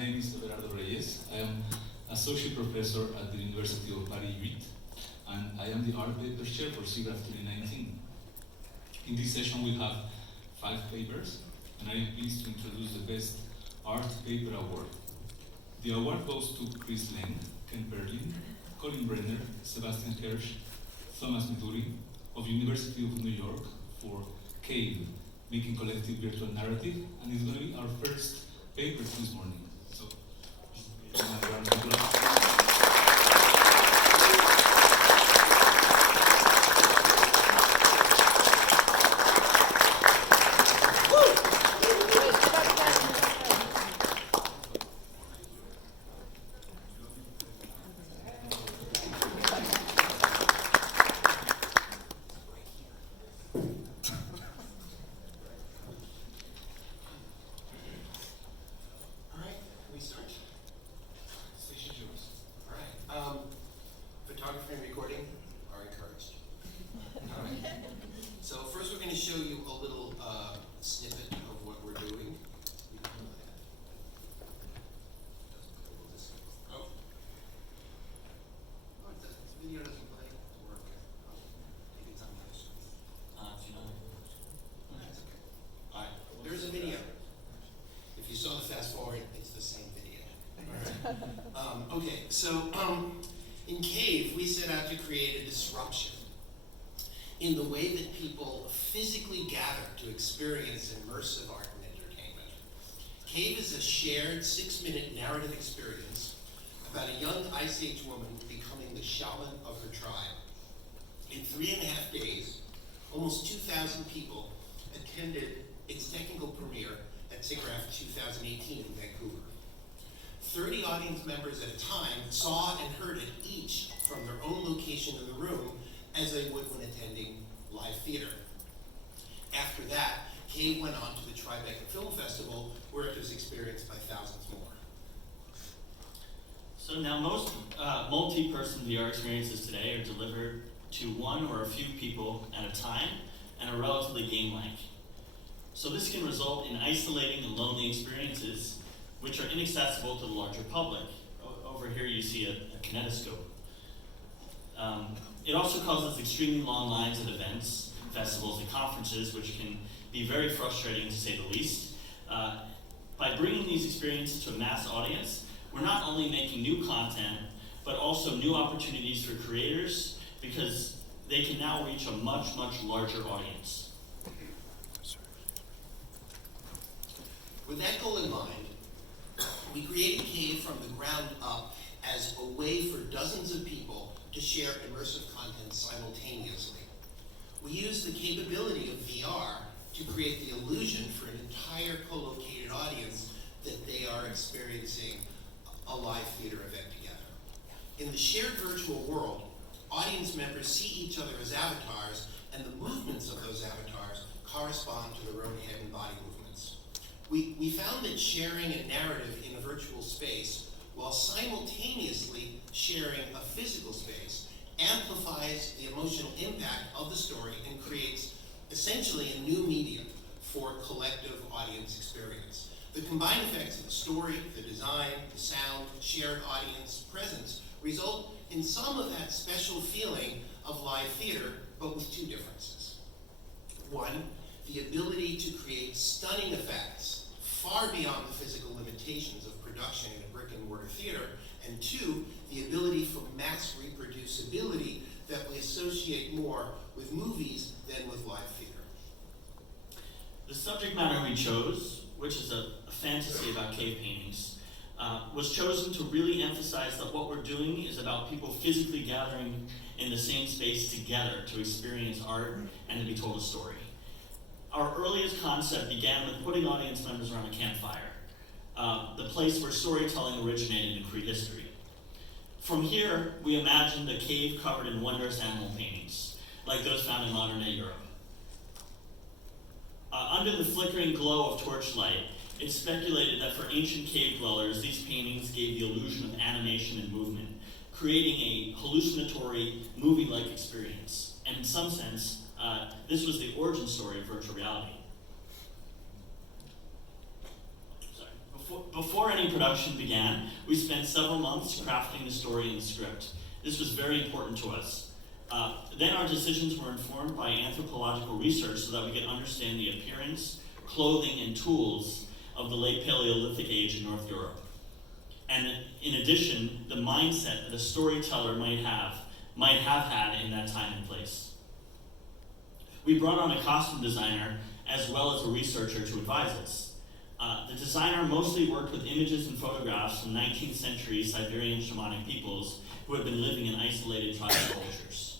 name is Everardo Reyes. I am Associate Professor at the University of Paris 8, and I am the Art Paper Chair for SIGGRAPH2019. In this session we'll have 5 papers, and I am pleased to introduce the Best Art Paper Award. The award goes to Chris Leng, Ken Perlin, Colin Brenner, Sebastian Hirsch, Thomas Meduri of University of New York for Cave, Making Collective Virtual Narrative, and it's going to be our first paper this morning. So, round of applause. Photography and recording are encouraged. All right. So first we're going to show you a little snippet of what we're doing. Oh. This video doesn't play. Or maybe it's on the other side. That's okay. All right. There's a video. If you saw the fast forward, it's the same video. All right. Okay. So. In Cave, we set out to create a disruption in the way that people physically gather to experience immersive art and entertainment. Cave is a shared 6-minute narrative experience about a young Ice Age woman becoming the shaman of her tribe. In 3.5 days, almost 2,000 people attended its technical premiere at SIGGRAPH2019 in Vancouver. 30 audience members at a time saw and heard it each from their own location in the room as they would when attending live theater. After that, Cave went on to the Tribeca Film Festival, where it was experienced by thousands more. So now most multi-person VR experiences today are delivered to one or a few people at a time and are relatively game-like. So this can result in isolating and lonely experiences which are inaccessible to the larger public. Over here you see a kinetoscope. It also causes extremely long lines at events, festivals, and conferences, which can be very frustrating to say the least. By bringing these experiences to a mass audience, we're not only making new content, but also new opportunities for creators, because they can now reach a much, much larger audience. With that goal in mind, we created Cave from the ground up as a way for dozens of people to share immersive content simultaneously. We used the capability of VR to create the illusion for an entire co-located audience that they are experiencing a live theater event together. In the shared virtual world, audience members see each other as avatars, and the movements of those avatars correspond to their own head and body movements. We found that sharing a narrative in a virtual space, while simultaneously sharing a physical space, amplifies the emotional impact of the story and creates essentially a new medium for collective audience experience. The combined effects of the story, the design, the sound, shared audience presence result in some of that special feeling of live theater, but with 2 differences. One, the ability to create stunning effects far beyond the physical limitations of production in a brick-and-mortar theater, and 2, the ability for mass reproducibility that we associate more with movies than with live theater. The subject matter we chose, which is a fantasy about cave paintings, was chosen to really emphasize that what we're doing is about people physically gathering in the same space together to experience art and to be told a story. Our earliest concept began with putting audience members around a campfire, the place where storytelling originated in prehistory. From here, we imagined a cave covered in wondrous animal paintings, like those found in modern-day Europe. Under the flickering glow of torchlight, it's speculated that for ancient cave dwellers, these paintings gave the illusion of animation and movement, creating a hallucinatory, movie-like experience. And in some sense, this was the origin story of virtual reality. Before any production began, we spent several months crafting the story and the script. This was very important to us. Then our decisions were informed by anthropological research so that we could understand the appearance, clothing, and tools of the late Paleolithic age in North Europe. And in addition, the mindset that a storyteller might have had in that time and place. We brought on a costume designer as well as a researcher to advise us. The designer mostly worked with images and photographs from 19th century Siberian shamanic peoples who had been living in isolated tribal cultures.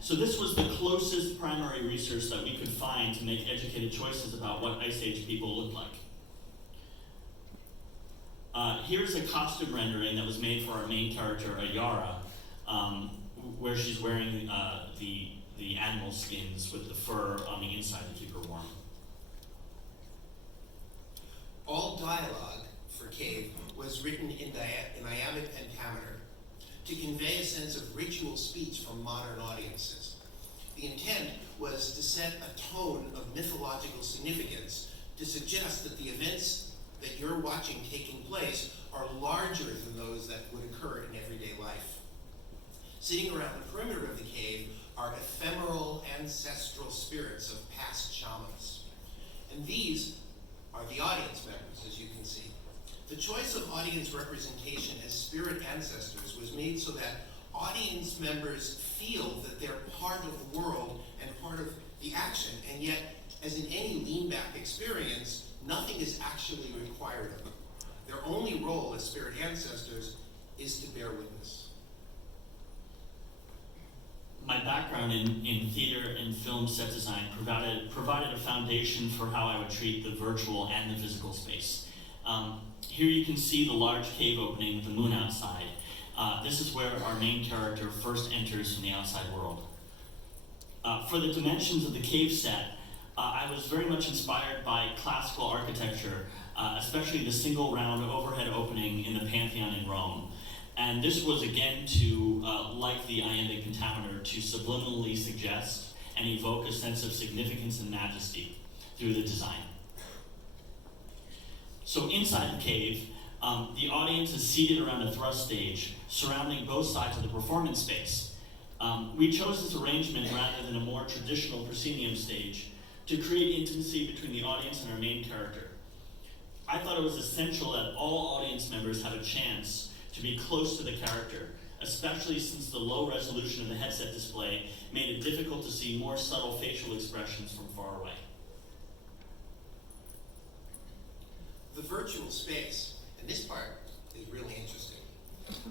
So this was the closest primary research that we could find to make educated choices about what Ice Age people looked like. Here's a costume rendering that was made for our main character, Ayara, where she's wearing the animal skins with the fur on the inside to keep her warm. All dialogue for Cave was written in iambic pentameter to convey a sense of ritual speech from modern audiences. The intent was to set a tone of mythological significance to suggest that the events that you're watching taking place are larger than those that would occur in everyday life. Sitting around the perimeter of the cave are ephemeral ancestral spirits of past shamans. And these are the audience members, as you can see. The choice of audience representation as spirit ancestors was made so that audience members feel that they're part of the world and part of the action, and yet, as in any lean-back experience, nothing is actually required of them. Their only role as spirit ancestors is to bear witness. My background in theater and film set design provided a foundation for how I would treat the virtual and the physical space. Here you can see the large cave opening with the moon outside. This is where our main character first enters from the outside world. For the dimensions of the cave set, I was very much inspired by classical architecture, especially the single round overhead opening in the Pantheon in Rome. And this was again to, like the iambic pentameter, to subliminally suggest and evoke a sense of significance and majesty through the design. So inside the cave, the audience is seated around a thrust stage, surrounding both sides of the performance space. We chose this arrangement rather than a more traditional proscenium stage to create intimacy between the audience and our main character. I thought it was essential that all audience members have a chance to be close to the character, especially since the low resolution of the headset display made it difficult to see more subtle facial expressions from far away. The virtual space, and this part is really interesting.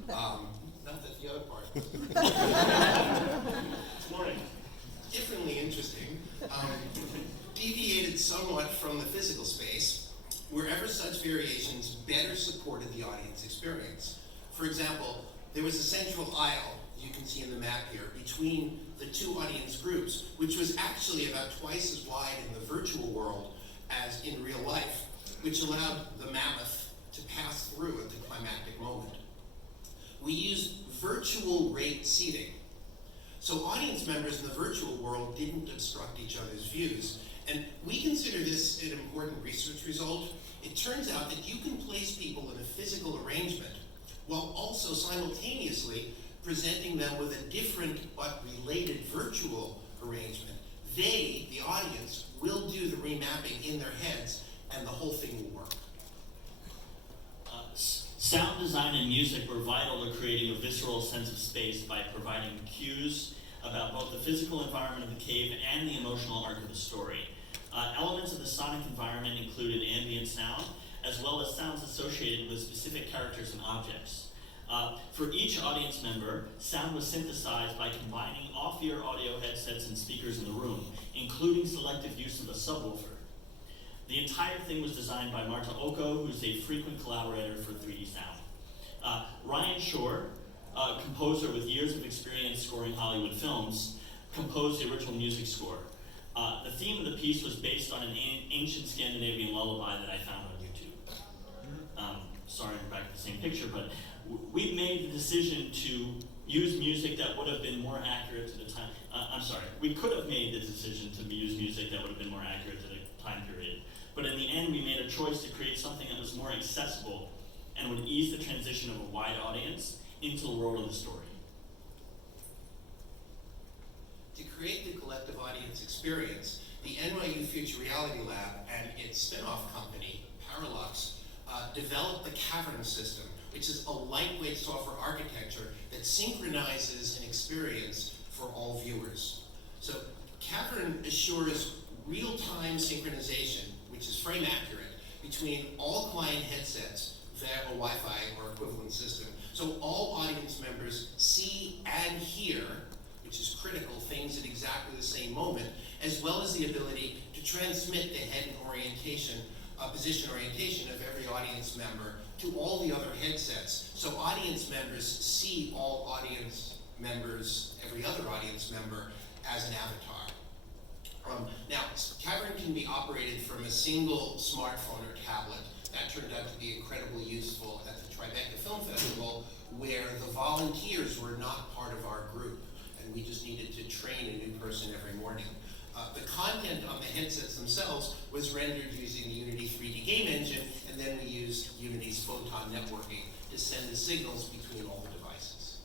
Not that the other part. It's morning. Differently interesting. Deviated somewhat from the physical space, wherever such variations better supported the audience experience. For example, there was a central aisle, as you can see in the map here, between the two audience groups, which was actually about twice as wide in the virtual world as in real life, which allowed the mammoth to pass through at the climactic moment. We used virtual rate seating, so audience members in the virtual world didn't obstruct each other's views. And we consider this an important research result. It turns out that you can place people in a physical arrangement while also simultaneously presenting them with a different but related virtual arrangement. They, the audience, will do the remapping in their heads, and the whole thing will work. Sound design and music were vital to creating a visceral sense of space by providing cues about both the physical environment of the cave and the emotional arc of the story. Elements of the sonic environment included ambient sound, as well as sounds associated with specific characters and objects. For each audience member, sound was synthesized by combining off-ear audio headsets and speakers in the room, including selective use of a subwoofer. The entire thing was designed by Marta Oko, who's a frequent collaborator for 3D Sound. Ryan Shore, a composer with years of experience scoring Hollywood films, composed the original music score. The theme of the piece was based on an ancient Scandinavian lullaby that I found on YouTube. Sorry, I'm back to the same picture, but we've made the decision to use music that would have been more accurate to the time. We could have made the decision to use music that would have been more accurate to the time period. But in the end, we made a choice to create something that was more accessible and would ease the transition of a wide audience into the world of the story. To create the collective audience experience, the NYU Future Reality Lab and its spin-off company, Parallax, developed the Cavern system, which is a lightweight software architecture that synchronizes an experience for all viewers. So Cavern assures real-time synchronization, which is frame accurate, between all client headsets via a Wi-Fi or equivalent system. So all audience members see and hear, which is critical, things at exactly the same moment, as well as the ability to transmit the head and position orientation of every audience member to all the other headsets. So audience members see all audience members, every other audience member, as an avatar. Now, Cavern can be operated from a single smartphone or tablet. That turned out to be incredibly useful at the Tribeca Film Festival, where the volunteers were not part of our group, and we just needed to train a new person every morning. The content on the headsets themselves was rendered using the Unity 3D game engine, and then we used Unity's photon networking to send the signals between all the devices.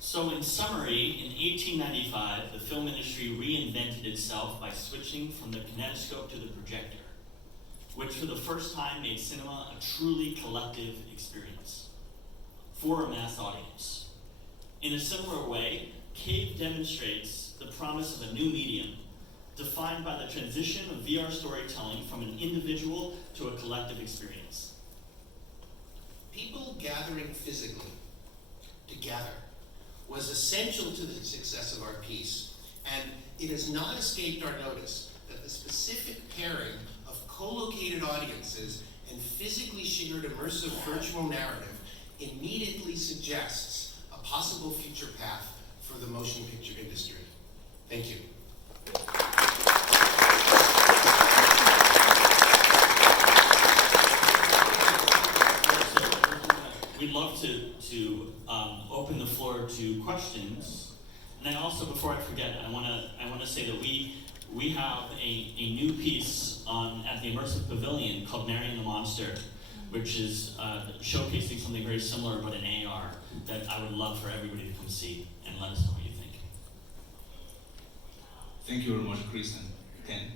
So in summary, in 1895, the film industry reinvented itself by switching from the kinetoscope to the projector, which for the first time made cinema a truly collective experience for a mass audience. In a similar way, Cave demonstrates the promise of a new medium, defined by the transition of VR storytelling from an individual to a collective experience. People gathering physically together was essential to the success of our piece, and it has not escaped our notice that the specific pairing of co-located audiences and physically shared immersive virtual narrative immediately suggests a possible future path for the motion picture industry. Thank you. We'd love to open the floor to questions. And I also, before I forget, I want to say that we have a new piece at the Immersive Pavilion called Marrying the Monster, which is showcasing something very similar but in AR that I would love for everybody to come see and let us know what you think. Thank you very much, Chris and Ken.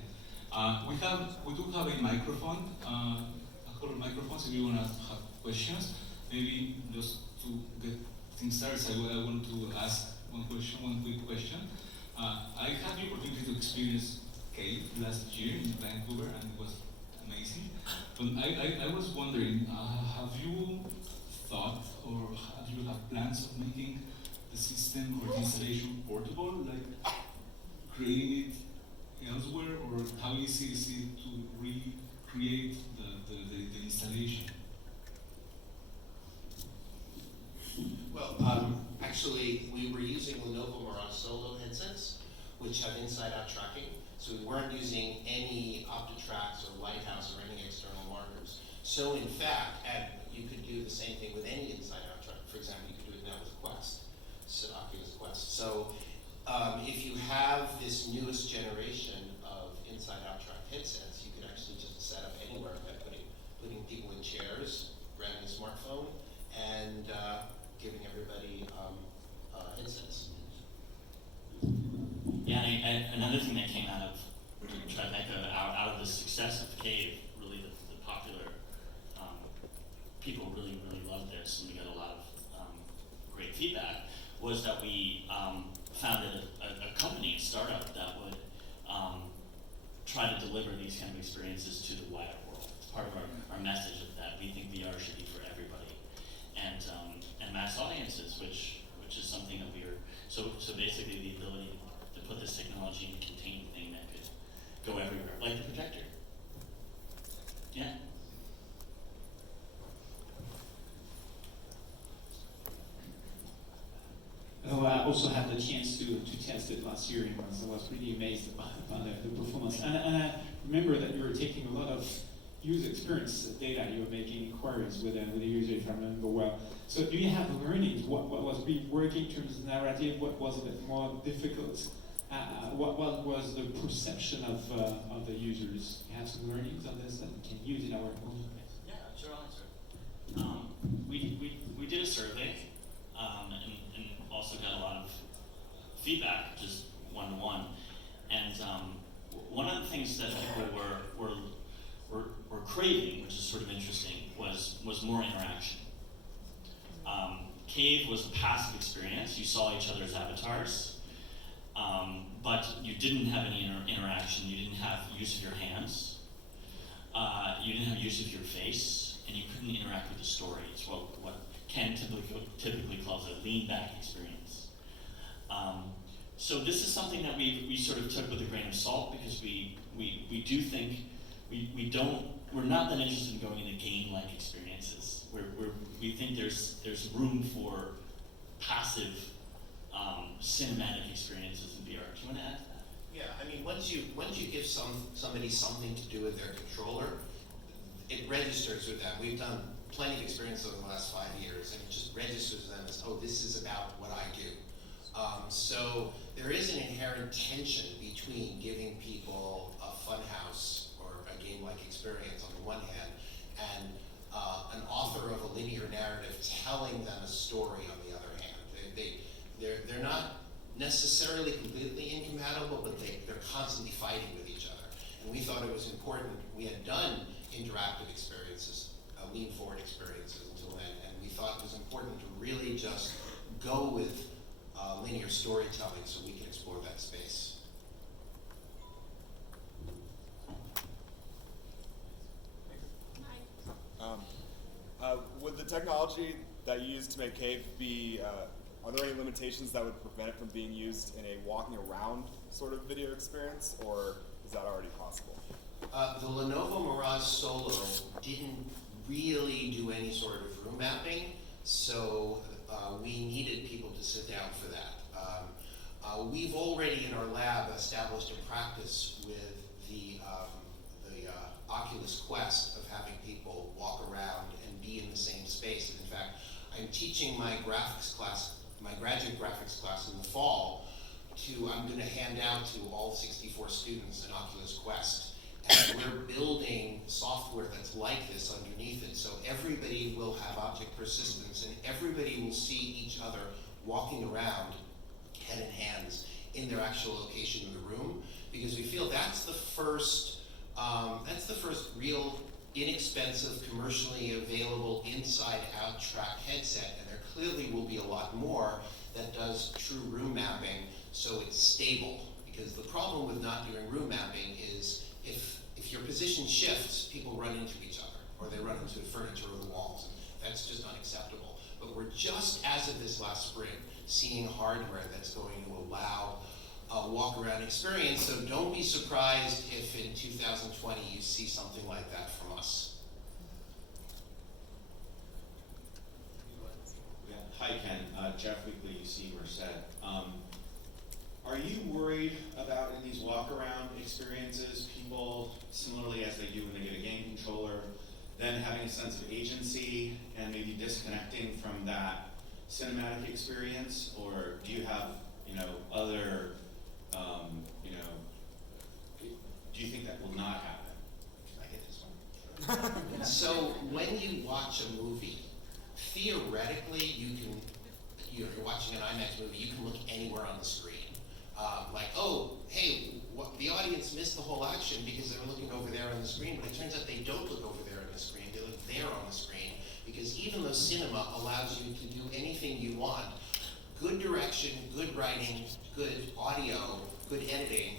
We do have a microphone, a couple of microphones if you want to have questions. Maybe just to get things started, I want to ask one quick question. I had the opportunity to experience Cave last year in Vancouver, and it was amazing. But I was wondering, have you thought or have you have plans of making the system or the installation portable, like creating it elsewhere, or how easy is it to recreate the installation? Well, actually, we were using Lenovo Mirage Solo headsets, which have inside-out tracking. So we weren't using any OptiTrax or Lighthouse or any external markers. So in fact, you could do the same thing with any inside-out track. For example, you could do it now with Quest, so Oculus Quest. So if you have this newest generation of inside-out track headsets, you could actually just set up anywhere by putting people in chairs, grabbing a smartphone, and giving everybody headsets. Yeah, and another thing that came out of Tribeca, out of the success of Cave, really the popular, people really loved this, and we got a lot of great feedback, was that we founded a company, a startup, that would try to deliver these kind of experiences to the wider world. It's part of our message of that. We think VR should be for everybody, and mass audiences, which is something that so basically the ability to put this technology in a contained thing that could go everywhere, like the projector. Yeah. Oh, I also had the chance to test it last year, and I was really amazed about the performance. And I remember that you were taking a lot of user experience data. You were making inquiries with the user, if I remember well. So do you have learnings? What was really working in terms of narrative? What was a bit more difficult? what was the perception of the users? You have some learnings on this that we can use in our own. Yeah, sure, I'll answer. We did a survey and also got a lot of feedback, just one-to-one. And one of the things that people were craving, which is sort of interesting, was more interaction. Cave was a passive experience. You saw each other's avatars, but you didn't have any interaction. You didn't have use of your hands. You didn't have use of your face, and you couldn't interact with the story. It's what Ken typically calls a lean-back experience. So this is something that we sort of took with a grain of salt, because we do think we're not that interested in going into game-like experiences. We think there's room for passive cinematic experiences in VR. Do you want to add to that? Yeah, I mean, once you give somebody something to do with their controller, it registers with them. We've done plenty of experience over the last 5 years, and it just registers with them as, oh, this is about what I do. So there is an inherent tension between giving people a funhouse or a game-like experience on the one hand, and an author of a linear narrative telling them a story on the other hand. They're not necessarily completely incompatible, but they're constantly fighting with each other. And we thought it was important. We had done interactive experiences, lean-forward experiences until then, and we thought it was important to really just go with linear storytelling so we can explore that space. Would the technology that you used to make Cave be, are there any limitations that would prevent it from being used in a walking around sort of video experience, or is that already possible? The Lenovo Mirage Solo didn't really do any sort of room mapping, so we needed people to sit down for that. We've already in our lab established a practice with the Oculus Quest of having people walk around and be in the same space. In fact, I'm teaching my graphics class, my graduate graphics class in the fall. I'm going to hand out to all 64 students an Oculus Quest. And we're building software that's like this underneath it, so everybody will have object persistence and everybody will see each other walking around head in hands in their actual location in the room, because we feel that's the first real inexpensive, commercially available inside-out track headset, and there clearly will be a lot more that does true room mapping, so it's stable. Because the problem with not doing room mapping is if your position shifts, people run into each other, or they run into the furniture or the walls. That's just unacceptable. But we're just, as of this last spring, seeing hardware that's going to allow a walk-around experience, so don't be surprised if in 2020 you see something like that from us. Yeah. Hi, Ken. Jeff Weekly, UC Merced. Are you worried about, in these walk-around experiences, people, similarly as they do when they get a game controller, then having a sense of agency and maybe disconnecting from that cinematic experience? Or do you have, other, do you think that will not happen? Can I get this one? So when you watch a movie, theoretically you're watching an IMAX movie, you can look anywhere on the screen. Like, oh, hey, the audience missed the whole action because they were looking over there on the screen, but it turns out they don't look over there on the screen, they look there on the screen, because even though cinema allows you to do anything you want, good direction, good writing, good audio, good editing,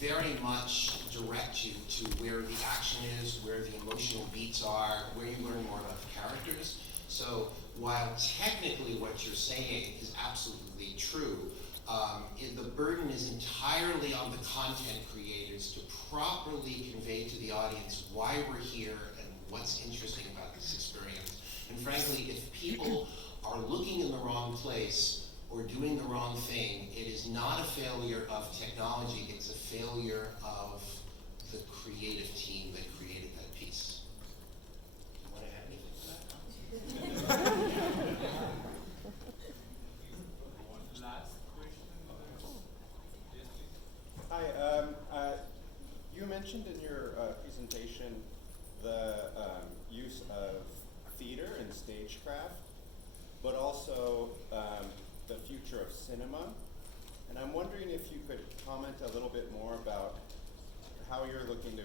very much direct you to where the action is, where the emotional beats are, where you learn more about the characters. So while technically what you're saying is absolutely true, the burden is entirely on the content creators to properly convey to the audience why we're here and what's interesting about this experience. And frankly, if people are looking in the wrong place or doing the wrong thing, it is not a failure of technology, it's a failure of the creative team that created that piece. Do you want to add anything to that? Last question. stagecraft, but also the future of cinema. And I'm wondering if you could comment a little bit more about how you're looking to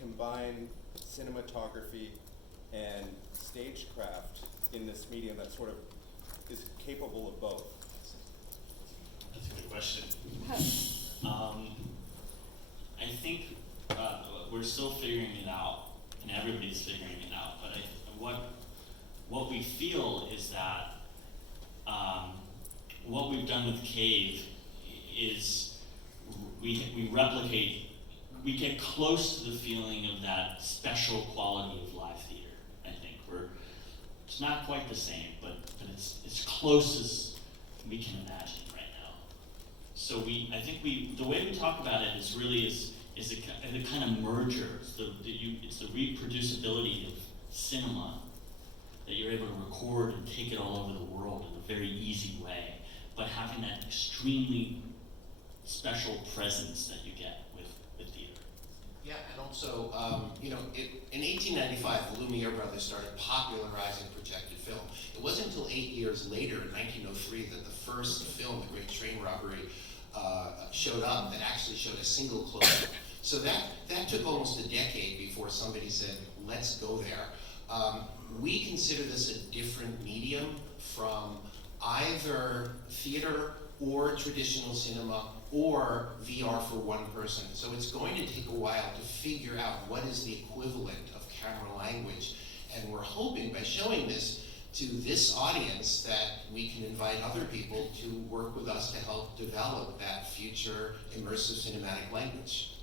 combine cinematography and stagecraft in this medium that sort of is capable of both. That's a good question. I think we're still figuring it out, and everybody's figuring it out. But what we feel is that what we've done with Cave is we replicate, we get close to the feeling of that special quality of live theater. I think it's not quite the same, but it's as close as we can imagine right now. So I think the way we talk about it is really is a kind of merger. It's the reproducibility of cinema, that you're able to record and take it all over the world in a very easy way, but having that extremely special presence that you get with theater. Yeah, and also, in 1895, the Lumiere brothers started popularizing projected film. It wasn't until 8 years later, in 1903, that the first film, The Great Train Robbery, showed up that actually showed a single close-up. So that took almost a decade before somebody said, let's go there. We consider this a different medium from either theater or traditional cinema or VR for one person. So it's going to take a while to figure out what is the equivalent of camera language. And we're hoping by showing this to this audience that we can invite other people to work with us to help develop that future immersive cinematic language.